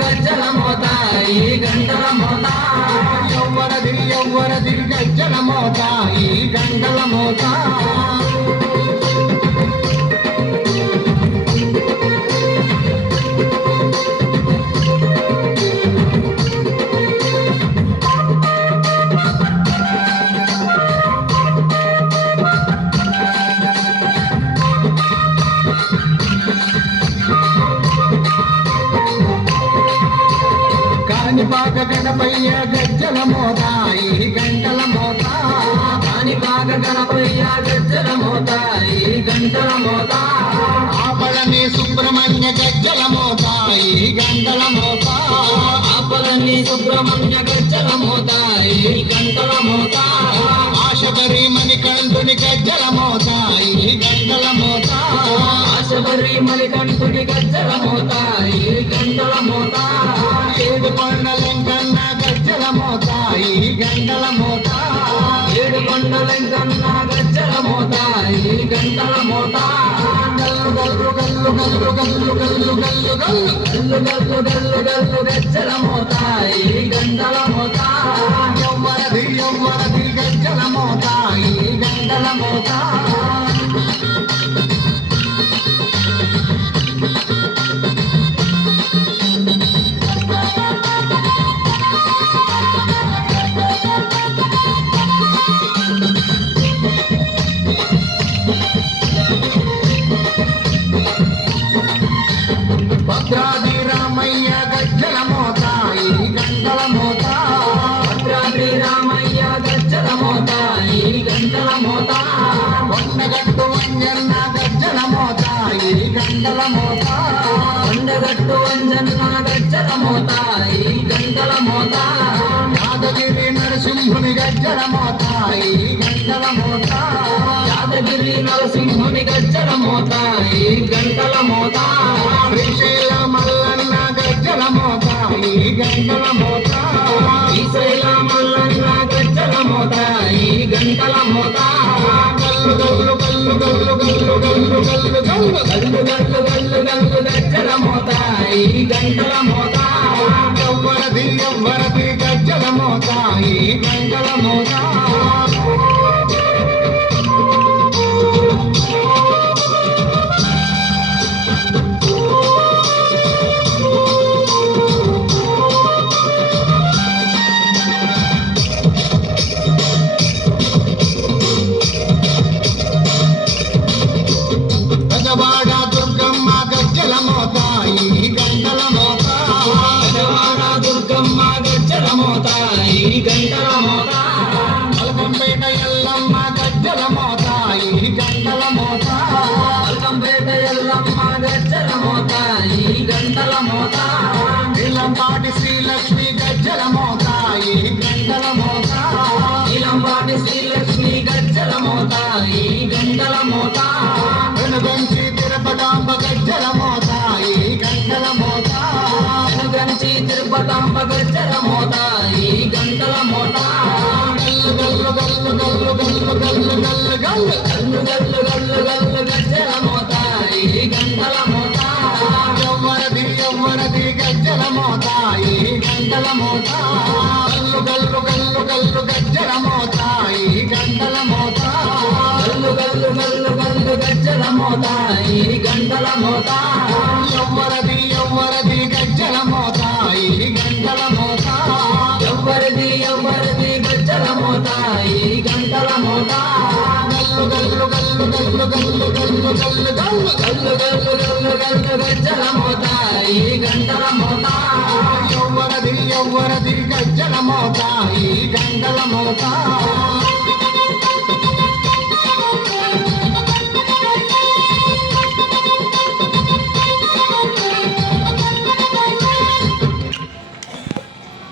గజ్జల మోత ఈ గంటల మోత ఎవ్వరది గజ్జల మోత ఈ గంటల మోత కాణిపాక గణపయ్య గజ్జల మోత ఈ గంటల మోత కాణిపాక గణపయ్య గజ్జల మోత ఈ గంటల మోత ఆపలని సుబ్రహ్మణ్య గజ్జల మోత ఈ గంటల మోత ఆపలని సుబ్రహ్మణ్య గజ్జల మోత ఈ గంటల మోత ఆశబరి మణికంఠుని గజ్జల మోత ఈ గంటల మోత ఆశబరి మణికంఠుని గజ్జల మోత ఈ గంటల మోత ఏడు కొండలంకన్న గజ్జల మోత ఈ గంటల మోత ఏడు కొండలంకన్న గజ్జల మోత ఈ గంటల మోత గల్లు గల్లు గల్లు గల్లు గల్లు గల్లు గల్లు గల్లు గల్లు గల్లు గజ్జల మోత ఈ గంటల మోత ఎవ్వరది గజ్జల మోత ఈ గంటల మోత భద్రాద్రి రామయ్య గజ్జల మోత ఈ గంటల మోత భద్రాద్రి రామయ్య గజ్జల మోత ఈ గంటల మోత కొండగట్టు అంజన్న గజ్జల మోత ఈ గంటల మోత కొండగట్టు అంజన్న గజ్జల మోత ఈ గంటల మోత యాదగిరి నరసింహుని గజ్జల మోత ఈ గంటల మోత యాదగిరి నరసింహుని గజ్జల మోత ఈ గంటల మోత శ్రీశైల మల్లన్న గజ్జల మోత ఈ గంటల మోత శ్రీశైల మల్లన్న గజ్జల మోత ఈ గంటల మోత గల్లు గల్లు గల్లు గల్లు గల్లు గల్లు గల్లు గల్లు గల్లు గల్లు గల్లు గజ్జల మోత ఈ గంటల మోత ఎవ్వరది గజ్జల మోత ఈ గంటల మోత గజవాడ దుర్గమ్మ గజ్జల మోత ఈ గంటల మోత గజవాడ దుర్గమ్మ గజ్జల మోత ఈ గంటల మోత మల్కంపేట ఎల్లమ్మ గజ్జల మోత ఈ గంటల మోత మల్కంపేట ఎల్లమ్మ గజ్జల మోత ఈ గంటల మోత నీలంపాటి శ్రీలక్ష్మి గజ్జల మోత ఈ గంటల మోత నీలంపాటి శ్రీలక్ష్మి గజ్జల మోత ఈ గంటల మోత వెనుగంచి తిరుపతాంబ గజ్జల మోత ఈ గంటల మోత వెనుగంచి తిరుపతాంబ గజ్జల మోత ఈ గంటల మోత గల్లు గల్లు గల్లు గల్లు గల్లు గల్లు గల్లు గల్లు గల్లు గల్లు గజ్జల మోత ఈ గంటల మోత ఎవ్వరది గజ్జల మోత ఈ గంటల మోత గల్లు గల్లు గల్లు గజ్జల మోత ఈ గంటల మోత గల్లు గల్లు గల్లు గల్లు గజ్జల మోత ఈ గంటల మోత ఎవ్వరది గజ్జల మోత ఈ గంటల మోత ఎవ్వరది గజ్జల మోత ఈ గంటల మోత గల్లు గల్లు గల్లు గల్లు గల్లు గల్లు గల్లు గల్లు గల్లు గల్లు గల్లు గజ్జల మోత